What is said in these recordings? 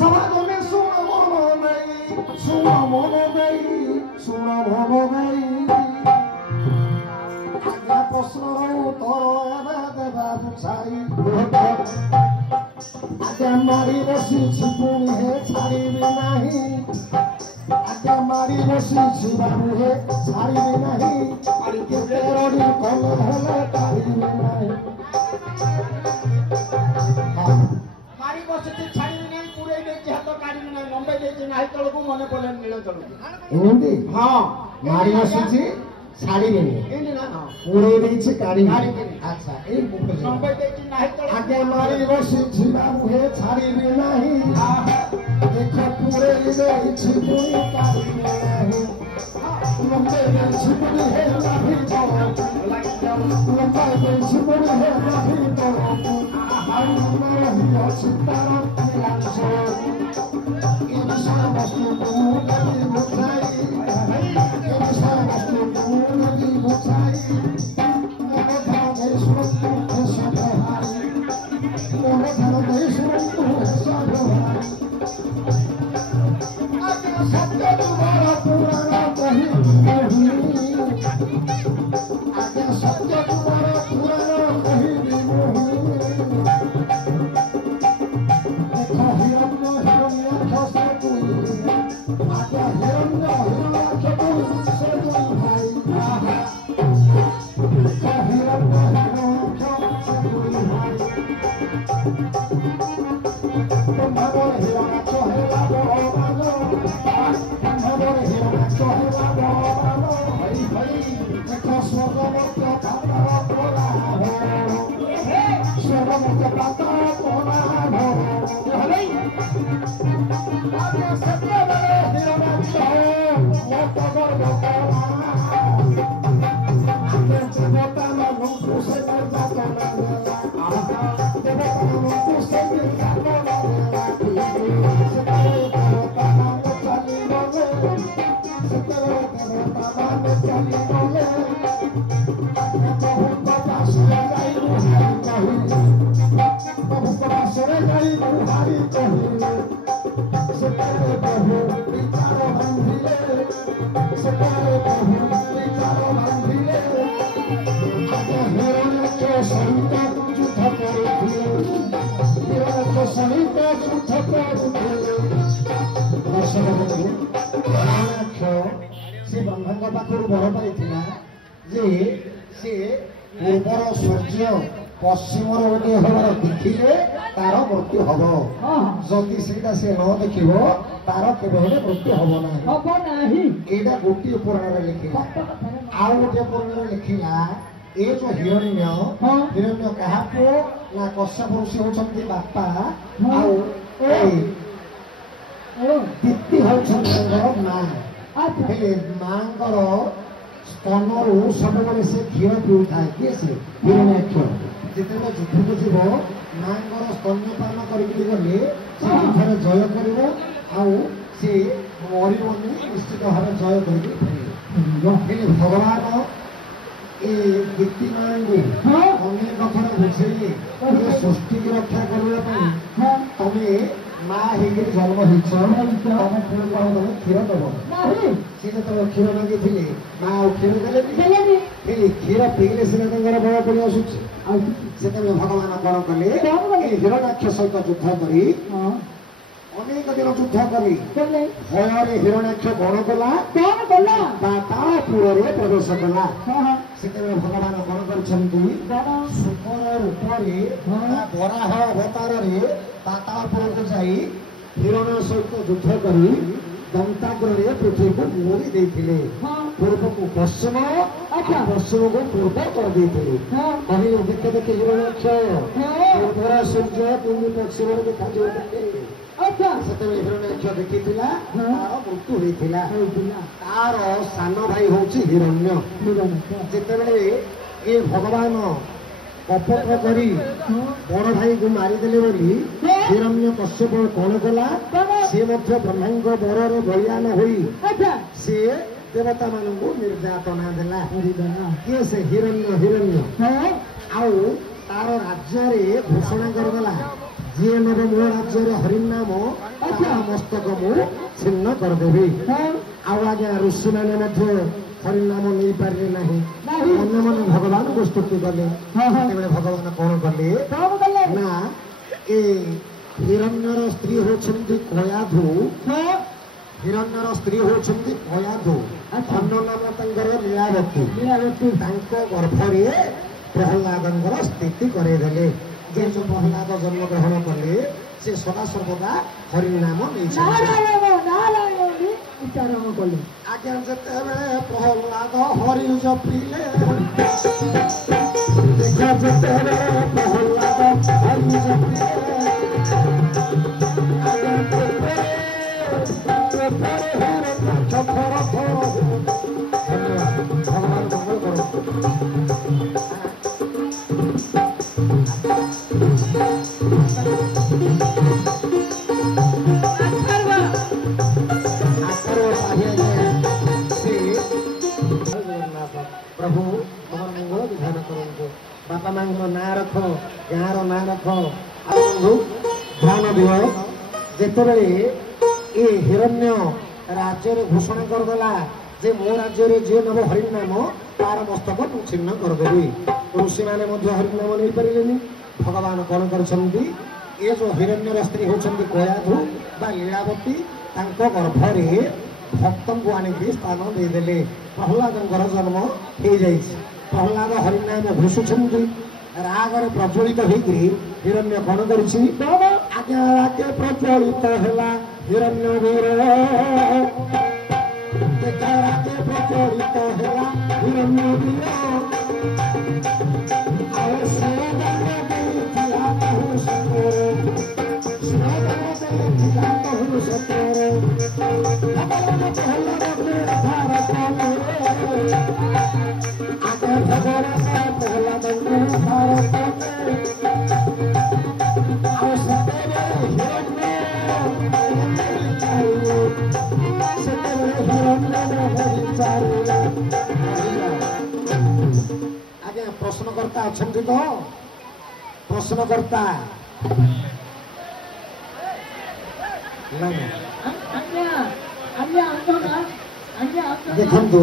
ସମାଜରେ ଶୁଣ ମନ ଦେଇ ଶୁଣ ମନ ଦେଇ ଶୁଣ ମନ ଦେଇ ଆଜ୍ଞା ପ୍ରଶ୍ନର ଉତ୍ତର ଏବେ ଦେବା ବୁଝାଇ ଆଜ୍ଞା ମାରି ବସିଛି ପୁଣି ହେ ଛାଡ଼ିବି ନାହିଁ ଆଜ୍ଞା ମାରି ବସିଛି ବାବୁ ହେ ଛାଡ଼ିବି ନାହିଁ କେତେ ରଡ଼ି କଲେ ହେଲେ ପାରିବି ନାହିଁ ମାରି ବସିଛି ଛାଡ଼ିବି ନାହିଁ ପୁରେଇ ଦେଇଛି ହାତ କାଢ଼ିବି ନାହିଁ ଲମ୍ବେଇ ଦେଇଛି ନାହିଁ ତଳକୁ ମନେ ପଡ଼ିଲେ ନୀଳ ତଳକୁ ଏମିତି ହଁ ମାରି ବସିଛି ଛାଡ଼ିବିନି ଏମିତି ନା ହଁ ପୁରେଇ ଦେଇଛି କାଢ଼ିବି ଆଚ୍ଛା ଏଇ ଲମ୍ବେଇ ଦେଇଛି ନାହିଁ ତଳକୁ ଆଜ୍ଞା ମାରି ବସିଛି ବାବୁ ହେ ଛାଡ଼ିବି ନାହିଁ ଦେଖ ପୁରେଇ ଦେଇଛି ପୁଣି କାଢ଼ିବି ନାହିଁ ଲମ୍ବେଇ ଦେଇଛି ପୁଣି ହେ ଲାଭି ତଳକୁ ଲମ୍ବେଇ ଦେଇଛି ପୁଣି ହେ ଲାଭି ତଳକୁ ଆଉ ରହି ଅଛି ତାର ନିରାଶ ଏ ବିଷୟ ବସ୍ତୁକୁ ମୁଁ ଯଦି ବୁଝାଇ ଏ ବିଷୟ ବସ୍ତୁକୁ ମୁଁ ଯଦି ବୁଝାଇ से ब्रह्मांड पाखर बर पाइला जे से पूर्वर सूर्य पश्चिम उदय हबार देखिले तार मृत्यु हम जदि से न देख तार केवे मृत्यु हम ना यहाँ गोटे पुराण लिखला आउ गोटे पुराण लिखला ये जो हिरण्य हिरण्य क्या पुओ ना कश्यप ऋषि होती बापा दीप्ति होती माँ माँकर स्तनरू सब से क्षीर पीऊ था किए से हिरण्याक्ष जिते युद्ध को जीव माँकर स्तन्यपान करके गले युद्धରେ जय कर मरबनी निश्चित भाव जय कर भगवान ए दीप्ति माँ को अनेक थर बुझे सृष्टि की रक्षा करने तमें माँ होकर जन्म हो तुम पुणी क्षीर दब सी जो क्षीर लगे माँ क्षीर देले क्षीर पीले सीना बल पड़ी आसूस भगवान कौन कले हिरण्याक्ष सहित युद्ध कर अनेक दिन युद्ध कले भय हिरण्याक्ष कौन कला तापुर प्रवेश कला से भगवान कौन कर सुपर वराह अवतार पातापुर को जाई हिरण सहित युद्ध कर दंताग्र पृथ्वी को मोरी देते पूर्व को पश्चिम पश्चिम को पूर्व कर देते देखे देखे हिरण्याक्ष पूर्वर सूर्य पूर्व पश्चिम देखा हिरण्याक्ष देखी तार मृत्यु होता तार सान भाई हूँ हिरण्य जिते ये भगवान कपट करी बड़ भाई को मारिदेले बोली हिरण्य कश्यप कौन कला सी ब्रह्मांड बड़े बलियान होई सी देवता मान निर्यातना देला किए से हिरण्य हिरण्य आउ तार राज्य घोषणा करदेला ଯିଏ ନେବ ମୋ ରାଜ୍ୟରେ ହରିନାମ ତା ମସ୍ତକ ମୁଁ ଛିନ୍ନ କରିଦେବି। ଆଉ ଆଜ୍ଞା ଋଷିମାନେ ମଧ୍ୟ ହରିନାମ ନେଇପାରିଲେ ନାହିଁ, ମନେ ମନେ ଭଗବାନଙ୍କୁ ସ୍ତୁତି କଲେ। ସେତେବେଳେ ଭଗବାନ କଣ କଲେ ନା ଏ ହିରଣ୍ୟର ସ୍ତ୍ରୀ ହେଉଛନ୍ତି କୟାଧୁ, ହିରଣ୍ୟର ସ୍ତ୍ରୀ ହେଉଛନ୍ତି କୟାଧୁ, ଅନ୍ୟ ନାମ ତାଙ୍କର ଲୀଳାବତୀ। ତାଙ୍କ ଗର୍ଭରେ ପ୍ରହ୍ଲାଦଙ୍କର ସ୍ଥିତି କରେଇଦେଲେ। ଯେ ଯୋଉ ପ୍ରହ୍ଲାଦ ଜନ୍ମଗ୍ରହଣ କଲେ ସେ ସଦାସର୍ବଦା ହରିନାମ ନେଇଛନ୍ତି। ଉଚ୍ଚାରଣ କଲେ ଆଜ୍ଞା ଯେତେବେଳେ ପ୍ରହ୍ଲାଦ ହରି ଜପିଲେ, ଯେତେବେଳେ ପ୍ରହ୍ଲାଦ ହରି ଜପିଲେ, ଭଗବାନ ମଙ୍ଗଳ କରନ୍ତୁ। ପ୍ରଭୁ ତମର ମଙ୍ଗଳ ବିଧାନ କରନ୍ତୁ। ବାପା ମାଙ୍କ ନାଁ ରଖ, ଗାଁର ନାଁ ରଖ। ଆଉ ବନ୍ଧୁ ଧ୍ୟାନ ଦିଅ, ଯେତେବେଳେ ଏ ହିରଣ୍ୟ ରାଜ୍ୟରେ ଘୋଷଣା କରିଦେଲା ଯେ ମୋ ରାଜ୍ୟରେ ଯିଏ ନେବ ହରିନାମ ତାର ମସ୍ତକ ମୁଁ ଛିନ୍ନ କରିଦେବି, ଋଷିମାନେ ମଧ୍ୟ ହରିନାମ ନେଇପାରିଲେନି। ଭଗବାନ କଣ କରିଛନ୍ତି, ଏ ଯୋଉ ହିରଣ୍ୟର ସ୍ତ୍ରୀ ହେଉଛନ୍ତି କୟାଧୁ ବା ଲୀଳାବତୀ, ତାଙ୍କ ଗର୍ଭରେ ଭକ୍ତଙ୍କୁ ଆଣିକି ସ୍ଥାନ ଦେଇଦେଲେ। ପ୍ରହ୍ଲାଦଙ୍କର ଜନ୍ମ ହେଇଯାଇଛି। ପ୍ରହ୍ଲାଦ ହରିନାମ ଘୋଷୁଛନ୍ତି, ରାଗରେ ପ୍ରଜ୍ୱଳିତ ହେଇକିରି ହିରଣ୍ୟ କଣ କରୁଛି, ଆଜ୍ଞା ରାଗେ ପ୍ରଜ୍ୱଳିତ ହେଲା ହିରଣ୍ୟ ବୀର, ରାଗେ ପ୍ରଜ୍ୱଳିତ ହେଲା ହିରଣ୍ୟ ବୀର। ଆଉ ସେ ଦେଇଥିଲା ବହୁ ସତରେ, ଦେଇଥିଲା ବହୁ ସତରେ। ଆଜ୍ଞା ପ୍ରଶ୍ନକର୍ତ୍ତା ଅଛନ୍ତି ତ? ପ୍ରଶ୍ନକର୍ତ୍ତା ଦେଖନ୍ତୁ,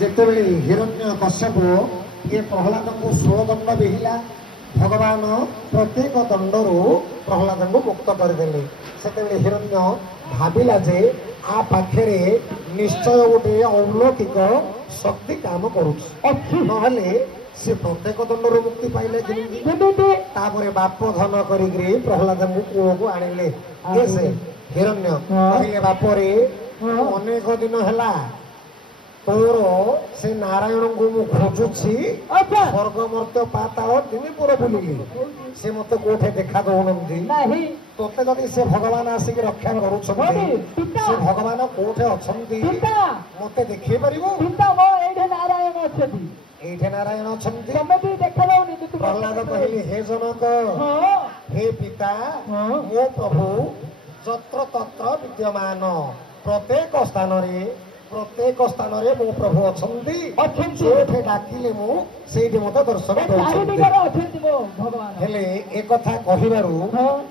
ଯେତେବେଳେ ହିରଣ୍ୟ କଶ୍ୟପ ଏ ପ୍ରହ୍ଲାଦଙ୍କୁ 16 ଦଣ୍ଡ ବିହିଲା, ଭଗବାନ ପ୍ରତ୍ୟେକ ଦଣ୍ଡରୁ ପ୍ରହ୍ଲାଦଙ୍କୁ ମୁକ୍ତ କରିଦେଲେ। ସେତେବେଳେ ହିରଣ୍ୟ ଭାବିଲା ଯେ ଆ ପାଖରେ ନିଶ୍ଚୟ ଗୋଟେ ଅଲୌକିକ ଶକ୍ତି କାମ କରୁଛି, ନହେଲେ ସେ ପ୍ରତ୍ୟେକ ଦଣ୍ଡରୁ ମୁକ୍ତି ପାଇଲେ କେମିତି? ତାପରେ ବାପ ଧନ କରିକିରି ପ୍ରହ୍ଲାଦଙ୍କୁ କୂଳକୁ ଆଣିଲେ। ସେ ହିରଣ୍ୟ କହିଲେ, ବାପରେ ଅନେକ ଦିନ ହେଲା ତୋର ସେ ନାରାୟଣଙ୍କୁ ମୁଁ ଖୋଜୁଛି, ସ୍ୱର୍ଗ ମର୍ତ୍ତ୍ୟ ପାତାଳ 3 ପୁର ବୁଲିଲି, ସେ ମତେ କୋଉଠି ଦେଖା ଦଉନାହାନ୍ତି। ତୋତେ ଯଦି ସେ ଭଗବାନ ଆସିକି ରକ୍ଷା କରୁଛନ୍ତି, ସେ ଭଗବାନ କୋଉଠି ଅଛନ୍ତି ମତେ ଦେଖେଇ ପାରିବୁ? ଏଇଠି ନାରାୟଣ ଅଛନ୍ତି। ପ୍ରହ୍ଲାଦ କହିଲେ, ହେ ଜନକ, ହେ ପିତା, ମୋ ପ୍ରଭୁ ଯତ୍ର ତତ୍ର ବିଦ୍ୟମାନ, ପ୍ରତ୍ୟେକ ସ୍ଥାନରେ ମୋ ପ୍ରଭୁ ଅଛନ୍ତି। ଯୋଉଠି ଡାକିଲେ ମୁଁ ସେଇଠି ମତେ ଦର୍ଶନ ଦଉଛନ୍ତି। ହେଲେ ଏ କଥା କହିବାରୁ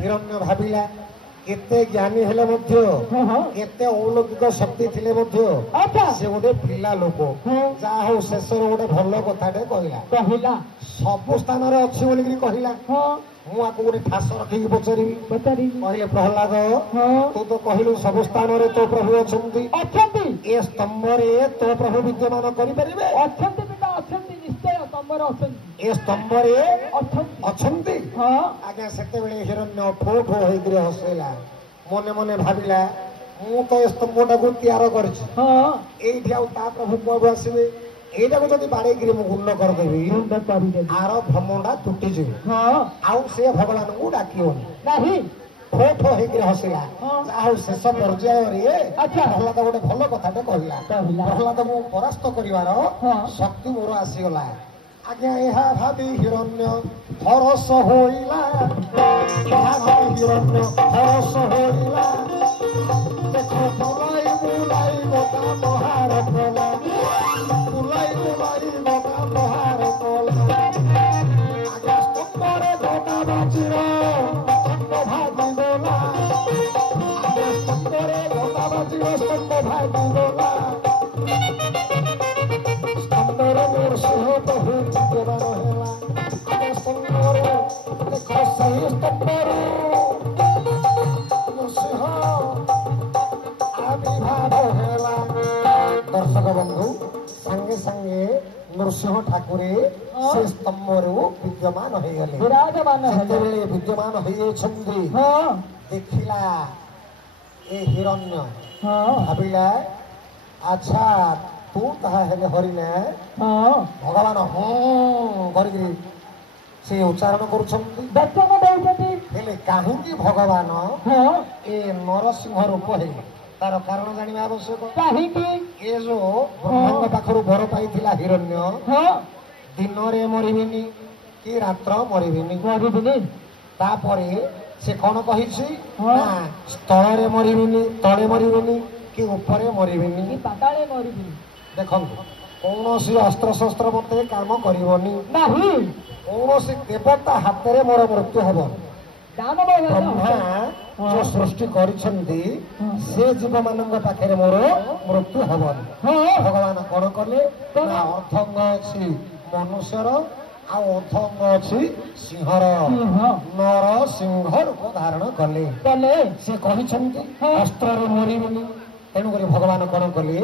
ହିରଣ୍ୟ ଭାବିଲା, ଏତେ ଜ୍ଞାନୀ ହେଲେ ମଧ୍ୟ, ଏତେ ଅଲୌକିକ ଶକ୍ତି ଥିଲେ ମଧ୍ୟ ସେ ଗୋଟେ ପିଲା ଲୋକ। ଯାହା ହଉ ଶେଷରେ ଗୋଟେ ଭଲ କଥାଟେ କହିଲା। ସବୁ ସ୍ଥାନରେ ଅଛି ବୋଲିକିରି କହିଲା। ମୁଁ ଆକୁ ଗୋଟେ ଠାସ ରଖିକି ପଚାରିବି। କହିଲେ, ପ୍ରହ୍ଲାଦ, ତୁ ତ କହିଲୁ ସବୁ ସ୍ଥାନରେ ତୋ ପ୍ରଭୁ ଅଛନ୍ତି, ଏ ସ୍ତମ୍ଭରେ ତୋ ପ୍ରଭୁ ବିଦ୍ୟମାନ କରିପାରିବେ? ଏ ସ୍ତମ୍ଭରେ ଅଛନ୍ତି? ଆଜ୍ଞା ସେତେବେଳେ ହିରଣ୍ୟ ଠୋ ଠୋ ହେଇକିରି ହସେଇଲା। ମନେ ମନେ ଭାବିଲା, ମୁଁ ତ ଏ ସ୍ତମ୍ଭଟାକୁ ତିଆର କରିଛି, ଏଇଠି ଆଉ ତା ପ୍ରଭୁ କୁଆଡୁ ଆସିବେ? ଏଇଟାକୁ ଯଦି ବାଡେଇକିରି ମୁଁ ଗୁଣ୍ଡ କରିଦେବି, ଆର ଭ୍ରମଟା ତୁଟିଯିବ, ଆଉ ସେ ଭଗବାନଙ୍କୁ ଡାକିବନି। ଠୋ ଠୋ ହେଇକିରି ହସିଲା। ଯାହା ହଉ ଶେଷ ପର୍ଯ୍ୟାୟରେ ପ୍ରହ୍ଲାଦ ଗୋଟେ ଭଲ କଥାଟେ କହିଲା। ପ୍ରହ୍ଲାଦକୁ ପରାସ୍ତ କରିବାର ଶକ୍ତି ମୋର ଆସିଗଲା। ଆଜ୍ଞା ଏହା ଭାବି ହିରଣ୍ୟ ହରସ ହୋଇଲା, ହିରଣ୍ୟ ହରସ ହୋଇଲା। ଦେଖ ବୁଲାଇ ବୁଲାଇ ଗୋଟା ମହାର କଲା, ବୁଲାଇ ବୁଲାଇ ଗୋଟା ମହାର କଲା। ଆଜ୍ଞା ସ୍ତମ୍ଭରେ ଗୋଟା ବାଜିର, ସ୍ତମ୍ଭ ନୃସିଂହ ଠାକୁରେ ସେ ସ୍ତମ୍ଭରୁ ବିଦ୍ୟମାନ ହେଇଗଲେ। ବିରାଜମାନ ହେଲେ। ଯେତେବେଳେ ବିଦ୍ୟମାନ ହେଇଯାଇଛନ୍ତି ହଁ ଦେଖିଲା ଏ ହିରଣ୍ୟ ହଁ ଭାବିଲା ଆଚ୍ଛା ତୁ ତାହା ହେଲେ ହରିଲେ ହଁ ଭଗବାନ ହଁ କରିକିରି ସେ ଉଚ୍ଚାରଣ କରୁଛନ୍ତି। ଦର୍ଶନ ଦେଉଛନ୍ତି। ହେଲେ କାହିଁକି ଭଗବାନ ହଁ ଏ ନରସିଂହ ରୂପ ହେଲେ ତାର କାରଣ ଜାଣିବା ଆବଶ୍ୟକ। କାହିଁକି? ଏ ଯୋଉ ବ୍ରହ୍ମାଙ୍କ ପାଖରୁ ବର ପାଇଥିଲା ହିରଣ୍ୟ ହଁ ଦିନରେ ମରିବିନି କି ରାତ୍ର ମରିବିନି। କରିବିନି। ତାପରେ ସେ କଣ କହିଛି ହଁ। ନା ସ୍ଥଳରେ ମରିବିନି ତଳେ ମରିବିନି କି ଉପରେ ମରିବିନି। କି ପାତାଳେ ମରିବି ଦେଖନ୍ତୁ କୌଣସି ଅସ୍ତ୍ରଶସ୍ତ୍ର ମତେ କାମ କରିବନି। ନାହିଁ। କୌଣସି ଦେବତା ହାତରେ ମୋର ମୃତ୍ୟୁ ହବନି। ଦାନବ ବ୍ରହ୍ମା ଯୋଉ ସୃଷ୍ଟି କରିଛନ୍ତି ସେ ଜୀବମାନଙ୍କ ପାଖରେ ମୋର ମୃତ୍ୟୁ ହବନି। ଭଗବାନ କଣ କଲେ ନା ଅର୍ଦ୍ଧଙ୍ଗ ଅଛି ମନୁଷ୍ୟର ଆଉ ଅର୍ଦ୍ଧଙ୍ଗ ଅଛି ସିଂହର। ନର ସିଂହ ରୂପ ଧାରଣ କଲେ। ସେ କହିଛନ୍ତି ଅସ୍ତ୍ରରେ ମରିବନି। ତେଣୁକରି ଭଗବାନ କଣ କଲେ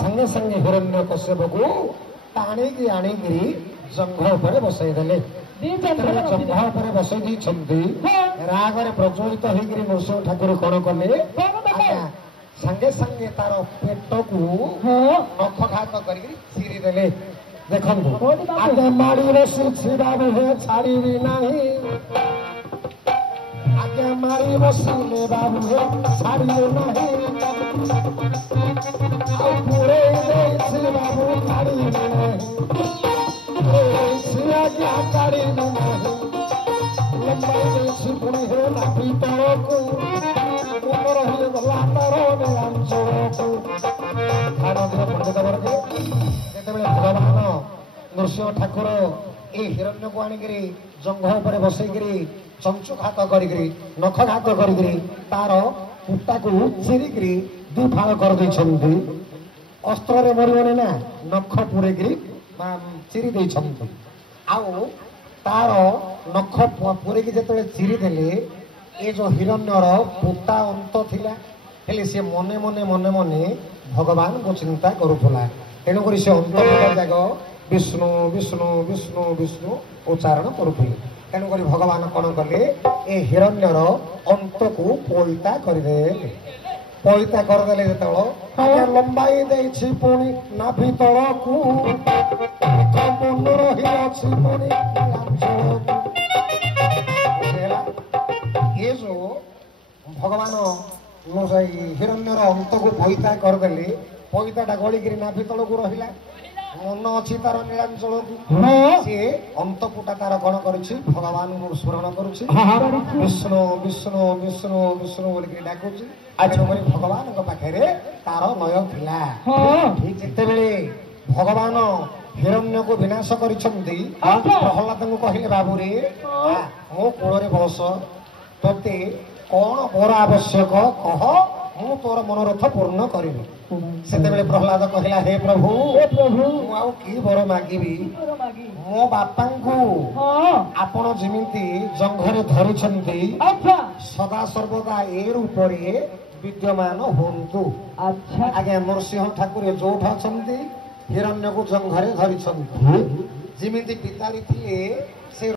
ସାଙ୍ଗେ ସାଙ୍ଗେ ହିରଣ୍ୟ କଶ୍ୟପକୁ ଟାଣିକି ଆଣିକିରି ଜଙ୍ଘ ଉପରେ ବସେଇ ଦେଲେ। ଯେତେବେଳେ ଜଙ୍ଘ ଉପରେ ବସେଇ ଦେଇଛନ୍ତି ରାଗରେ ପ୍ରଜ୍ୱଳିତ ହେଇକିରି ନୃସିଂହ ଠାକୁର କଣ କଲେ ଆଜ୍ଞା ସାଙ୍ଗେ ସାଙ୍ଗେ ତାର ପେଟକୁ ନଖଘାତ କରିକି ଚିରି ଦେଲେ। ଦେଖନ୍ତୁ ଆଗେ ମାଡ଼ି ବସିଛି ବାବୁ ହେ ଛାଡ଼ିବି ନାହିଁ। ଆଗେ ମାଡ଼ି ବସିଲେ ବାବୁ ହେ ଛାଡ଼ିବି ନାହିଁ। ଆଉ ପୁରେଇ ଦେଇଛି ବାବୁ ଛାଡ଼ିବି ନାହିଁ। ଆଜ୍ଞା ଛାଡ଼ିବି ନାହିଁ। ଲମ୍ବାଇ ଦେଇଛି ପୁଣି ହେ ନାଭି ତଳକୁ ମନ ରହିଲେ ଗଲା ତାର ଅଞ୍ଚଳକୁ। ପଣ୍ଡିତ ବର୍ଗ ଯେତେବେଳେ ଭଗବାନ ନୃସିଂହ ଠାକୁର ଏଇ ହିରଣ୍ୟକୁ ଆଣିକିରି ଜଙ୍ଘ ଉପରେ ବସେଇକିରି ଚଞ୍ଚୁଘାତ କରିକିରି ନଖଘାତ କରିକିରି ତାର କୁଟାକୁ ଚିରିକିରି ଦି ଫାଳ କରିଦେଇଛନ୍ତି। ଅସ୍ତ୍ରରେ ମରିବନି ନା ନଖ ପୁରେଇକିରି ଚିରି ଦେଇଛନ୍ତି। ଆଉ ତାର ନଖ ପୁରେଇକି ଯେତେବେଳେ ଚିରି ଦେଲେ ଏ ଯୋଉ ହିରଣ୍ୟର ପୁତା ଅନ୍ତ ଥିଲା। ହେଲେ ସେ ମନେ ମନେ ମନେ ମନେ ଭଗବାନଙ୍କୁ ଚିନ୍ତା କରୁଥିଲା। ତେଣୁକରି ସେ ଅନ୍ତ ଯାକ ବିଷ୍ଣୁ ବିଷ୍ଣୁ ବିଷ୍ଣୁ ବିଷ୍ଣୁ ଉଚ୍ଚାରଣ କରୁଥିଲେ। ତେଣୁକରି ଭଗବାନ କଣ କଲେ ଏ ହିରଣ୍ୟର ଅନ୍ତକୁ ପଇତା କରିଦେଲେ। ପଇତା କରିଦେଲେ ଯେତେବେଳେ ଲମ୍ବାଇ ଦେଇଛି ପୁଣି ନାଭି ତଳକୁ ମନ ରହିଅଛି ପୁଣି ଏ ଯୋଉ ଭଗବାନ ହିରଣ୍ୟର ଅନ୍ତକୁ ପଇତା କରିଦେଲେ। ପଇତାଟା ଗଳିକିରି ନାଭି ତଳକୁ ରହିଲା। ମନ ଅଛି ତାର ନୀଳାଞ୍ଚଳକୁ। ସିଏ ଅନ୍ତପୁଟା ତାର କଣ କରୁଛି ଭଗବାନଙ୍କୁ ସ୍ମରଣ କରୁଛି। ବିଷ୍ଣୁ ବିଷ୍ଣୁ ବିଷ୍ଣୁ ବିଷ୍ଣୁ ବୋଲିକି ଡାକୁଛି। ତେଣୁକରି ଭଗବାନଙ୍କ ପାଖରେ ତାର ଲୟ ଥିଲା। ଠିକ ଯେତେବେଳେ ଭଗବାନ ହିରଣ୍ୟକୁ ବିନାଶ କରିଛନ୍ତି ପ୍ରହ୍ଲାଦଙ୍କୁ କହିଲେ ବାବୁରେ ମୋ କୋଳରେ ବସ। ତୋତେ କଣ ବର ଆବଶ୍ୟକ କହ ମୁଁ ତୋର ମନୋରଥ ପୂର୍ଣ୍ଣ କରିବି। ସେତେବେଳେ ପ୍ରହ୍ଲାଦ କହିଲା ହେ ପ୍ରଭୁ ମୁଁ ଆଉ କି ବର ମାଗିବି। ମୋ ବାପାଙ୍କୁ ଆପଣ ଯେମିତି ଜଙ୍ଘରେ ଧରିଛନ୍ତି ସଦା ସର୍ବଦା ଏ ରୂପରେ ବିଦ୍ୟମାନ ହୁଅନ୍ତୁ। ଆଜ୍ଞା ନୃସିଂହ ଠାକୁର ଯୋଉଠି ଅଛନ୍ତି ହିରଣ୍ୟକୁ ଜଙ୍ଘରେ ଧରିଛନ୍ତି। ଯେମିତି ପିତାଳି ଥିଲେ ସେ